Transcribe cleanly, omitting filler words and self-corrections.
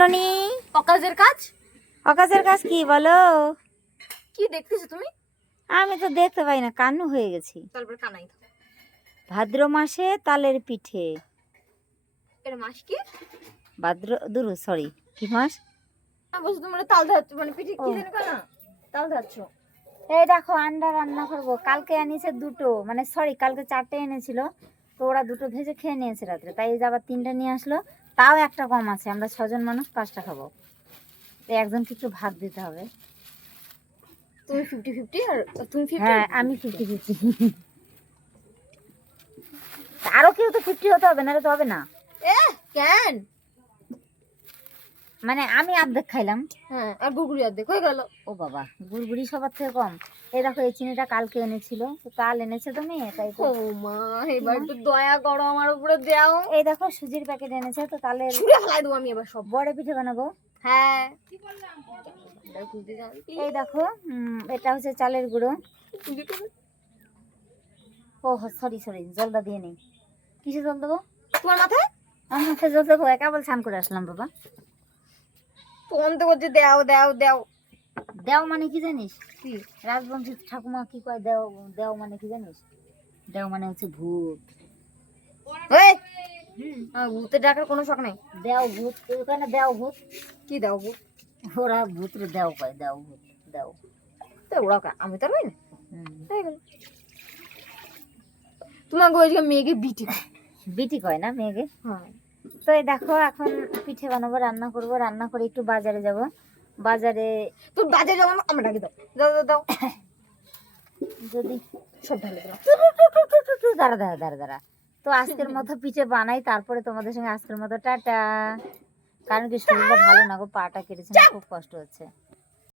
ননি। অকাজের কাজ? অকাজের কাজ কি বলো? কি দেখতেছো তুমি? আমি তো দেখতে পাই না, কান্নু হয়ে গেছি। তারপর কানাই থাকো। ভাদ্র মাসে তালের পিঠে। এর মাস কি? ভাদ্র দুরু সরি, কি মাস? আমি বলছি তোমরা তাল ধরছো, মানে পিঠে কি ও। জানি না তাল ধরছো। এই দেখো আন্ডা রান্না করবো। কালকে এনেছে দুটো, মানে সরি কালকে 4টে এনেছিল, তো ওরা দুটো ভেজে খেয়ে নিয়েছে রাত্রে, তাই এই যে আবার 3টে নিয়ে আসলো। তাও একটা কম আছে, আমরা 6জন মানুষ 5টা খাবো, তো একজনকে একটু ভাগ দিতে হবে। তুমি 50-50 আর তুমি 50? হ্যাঁ আমি 50-50। আরো কেউ তো 50 হতে হবে, নাহলে তো হবে না। কেন? মানে আমি অর্ধেক খাইলাম। হ্যাঁ, আর গুড়গুড়ি অর্ধেক হয়ে গেল। ও বাবা, গুড়গুড়ি সবার থেকে কম। এই দেখো এই চিনিটা কালকে এনেছিল, তো কাল এনেছে তো মেয়ে, তাই তো। ও মা, এবার একটু দয়া করো আমার উপরে, দাও। এই দেখো সুজির প্যাকেট এনেছে, তো তাহলে ছুঁড়ে ফেলাই দেবো আমি এবার সব। বড় পিঠে বানাবো। হ্যাঁ, এই দেখো এটা হচ্ছে চালের গুঁড়ো। ও সরি সরি, জলটা দিয়ে নেই। কিসে জল দেবো? তোমার মাথায় আমার মাথায় জল দেবো? কেবল স্নান করে আসলাম বাবা। ফোন তো করছে দাও দাও দাও। দেও মানে কি জানিস? কি? রাজবংশী ঠাকুমা কি কয় দেও? দেও মানে কি জানিস? দেও মানে হচ্ছে ভূত। ওই, আমার ভূতের ডাকার কোনো শখ নেই। দেও ভূত, ওখানে দেও ভূত। কি দাও ভূত? ওরা ভূত রে দেও কয়, দেও ভূত দেও। তো ওরা আমি তো রই না। হুম। তাই গেল। তোমাকে ওই যে মেয়েকে বিটি কয়। বিটি কয় না মেয়েকে? হ্যাঁ। তো এই দেখো এখন পিঠে বানাবো, রান্না করব, রান্না করে একটু বাজারে যাব। বাজারে তো বাজারে যাবো আমরা ডাকি দাও দাও দাও দাও। যদি সব ঢালে দিলাম। দাঁড়া দাঁড়া দাঁড়া দাঁড়া, তো আজকের মতো পিঠে বানাই, তারপরে তোমাদের সঙ্গে আজকের মতো টাটা। কারণ কি শরীরটা ভালো না গো, পাটা কেটেছে না, খুব কষ্ট হচ্ছে।